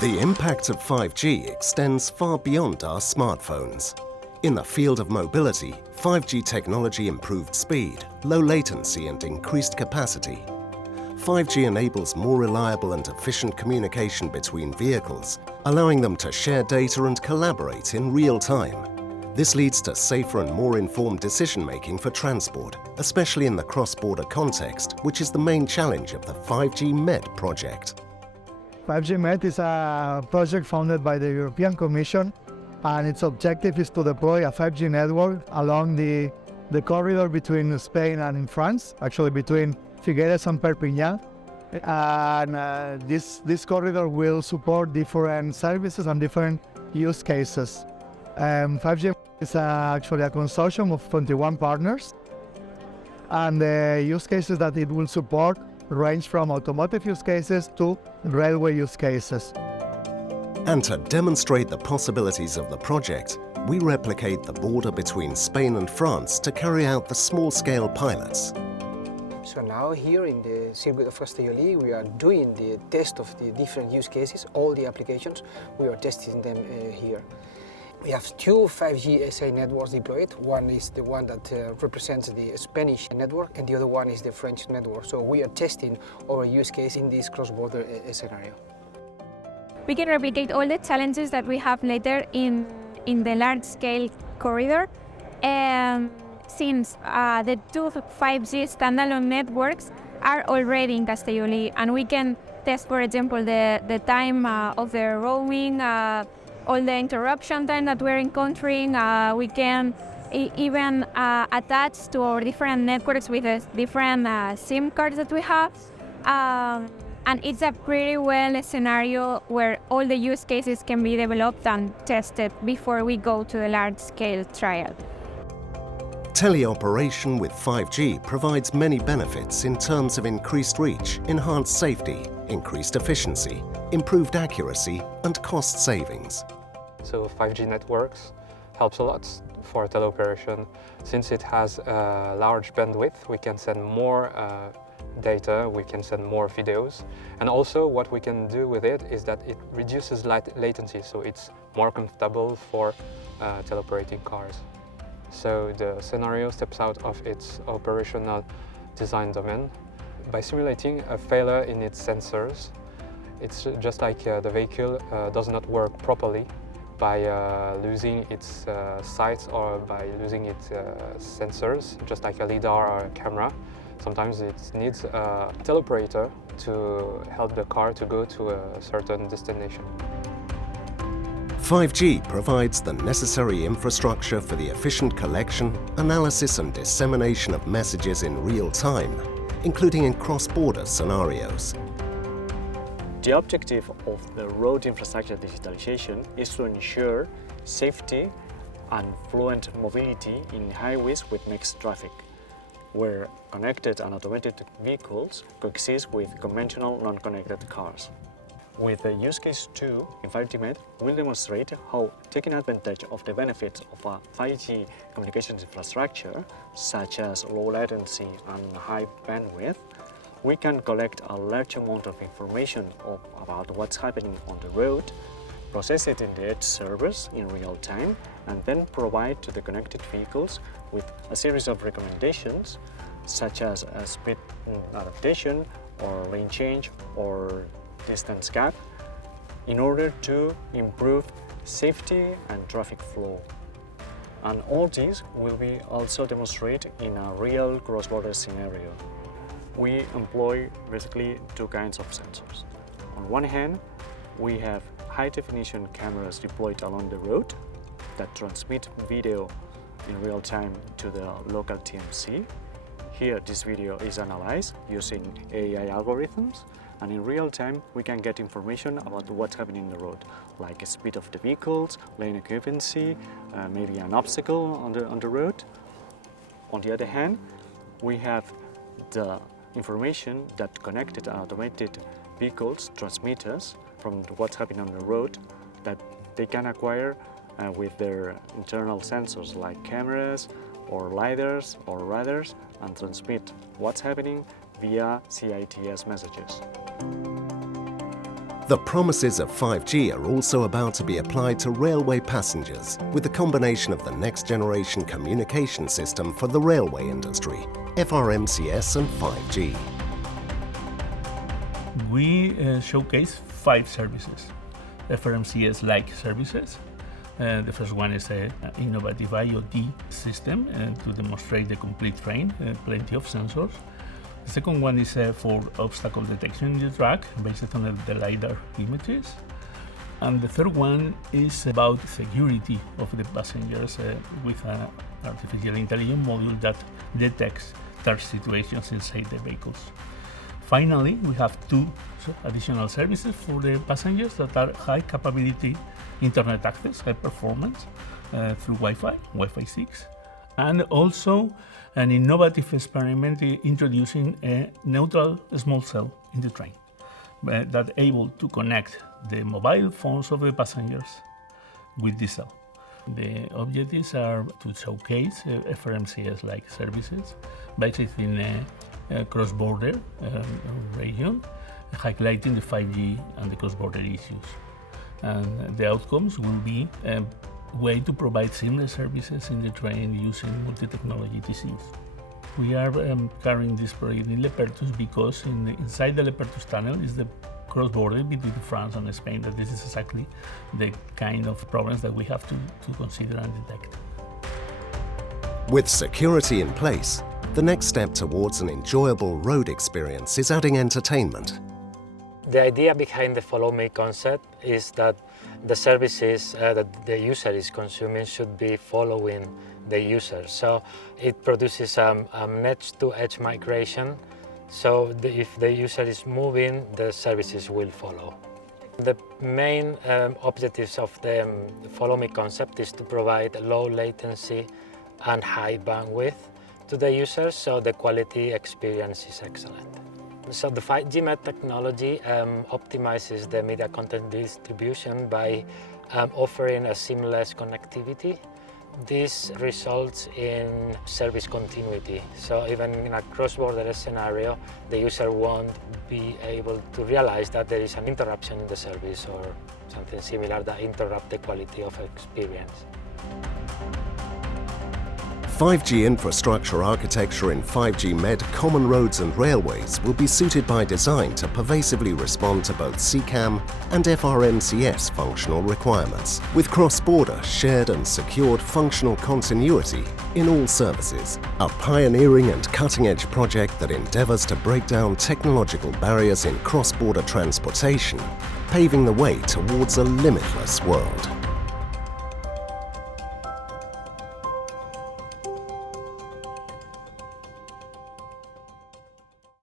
The impact of 5G extends far beyond our smartphones. In the field of mobility, 5G technology improved speed, low latency and increased capacity. 5G enables more reliable and efficient communication between vehicles, allowing them to share data and collaborate in real time. This leads to safer and more informed decision-making for transport, especially in the cross-border context, which is the main challenge of the 5G MED project. 5G MED is a project funded by the European Commission, and its objective is to deploy a 5G network along the corridor between Spain and France, actually between Figueres and Perpignan. And this corridor will support different services and different use cases. 5G is actually a consortium of 21 partners, and the use cases that it will support range from automotive use cases to railway use cases. And to demonstrate the possibilities of the project, we replicate the border between Spain and France to carry out the small-scale pilots. So now here in the Circuit of Castellolí, we are doing the test of the different use cases, all the applications, we are testing them here. We have two 5G SA networks deployed. One is the one that represents the Spanish network, and the other one is the French network. So we are testing our use case in this cross-border scenario. We can replicate all the challenges that we have later in the large-scale corridor. And since the two 5G standalone networks are already in Castellolí, and we can test, for example, the time of the roaming, all the interruption time that we're encountering. We can even attach to our different networks with the different SIM cards that we have. And it's a pretty well scenario where all the use cases can be developed and tested before we go to the large-scale trial. Teleoperation with 5G provides many benefits in terms of increased reach, enhanced safety, increased efficiency, improved accuracy and cost savings. So 5G networks helps a lot for teleoperation. Since it has a large bandwidth, we can send more data, we can send more videos. And also what we can do with it is that it reduces latency, so it's more comfortable for teleoperating cars. So the scenario steps out of its operational design domain by simulating a failure in its sensors. It's just like the vehicle does not work properly by losing its sights or by losing its sensors, just like a LiDAR or a camera. Sometimes it needs a teleoperator to help the car to go to a certain destination. 5G provides the necessary infrastructure for the efficient collection, analysis and dissemination of messages in real time, including in cross-border scenarios. The objective of the road infrastructure digitalization is to ensure safety and fluent mobility in highways with mixed traffic, where connected and automated vehicles coexist with conventional non-connected cars. With the use case 2 in 5G MED, we'll demonstrate how taking advantage of the benefits of a 5G communications infrastructure, such as low latency and high bandwidth, we can collect a large amount of information about what's happening on the road, process it in the edge servers in real time, and then provide to the connected vehicles with a series of recommendations, such as a speed adaptation or lane change or distance gap, in order to improve safety and traffic flow. And all these will be also demonstrated in a real cross-border scenario. We employ basically two kinds of sensors. On one hand, we have high-definition cameras deployed along the road that transmit video in real time to the local TMC. Here, this video is analyzed using AI algorithms, and in real time we can get information about what's happening in the road, like the speed of the vehicles, lane occupancy, maybe an obstacle on the road. On the other hand, we have the information that connected and automated vehicles transmit us from what's happening on the road that they can acquire with their internal sensors like cameras or LiDARs or radars, and transmit what's happening via CITS messages. The promises of 5G are also about to be applied to railway passengers with the combination of the next generation communication system for the railway industry, FRMCS and 5G. We showcase 5 services, FRMCS-like services. The first one is an innovative IoT system to demonstrate the complete train, plenty of sensors. The second one is for obstacle detection in the track, based on the LiDAR images. And the third one is about security of the passengers with an artificial intelligence module that detects threat situations inside the vehicles. Finally, we have 2 additional services for the passengers that are high capability internet access, high performance through Wi-Fi 6, and also an innovative experiment introducing a neutral small cell in the train that able to connect the mobile phones of the passengers with this cell. The objectives are to showcase FRMCS-like services based in a cross-border region, highlighting the 5G and the cross-border issues. And the outcomes will be a way to provide seamless services in the train using multi-technology TCs. We are carrying this project in Lepertus because inside the Lepertus tunnel is the cross-border between France and Spain, that this is exactly the kind of problems that we have to consider and detect. With security in place, the next step towards an enjoyable road experience is adding entertainment. The idea behind the Follow Me concept is that the services that the user is consuming should be following the user. So it produces edge-to-edge migration. So if the user is moving, the services will follow. The main objectives of the Follow Me concept is to provide low latency and high bandwidth to the users, so the quality experience is excellent. So the 5G MED technology optimizes the media content distribution by offering a seamless connectivity. This results in service continuity. So even in a cross-border scenario, the user won't be able to realize that there is an interruption in the service or something similar that interrupt the quality of experience. 5G infrastructure architecture in 5G MED common roads and railways will be suited by design to pervasively respond to both CCAM and FRMCS functional requirements, with cross-border, shared and secured functional continuity in all services. A pioneering and cutting-edge project that endeavours to break down technological barriers in cross-border transportation, paving the way towards a limitless world.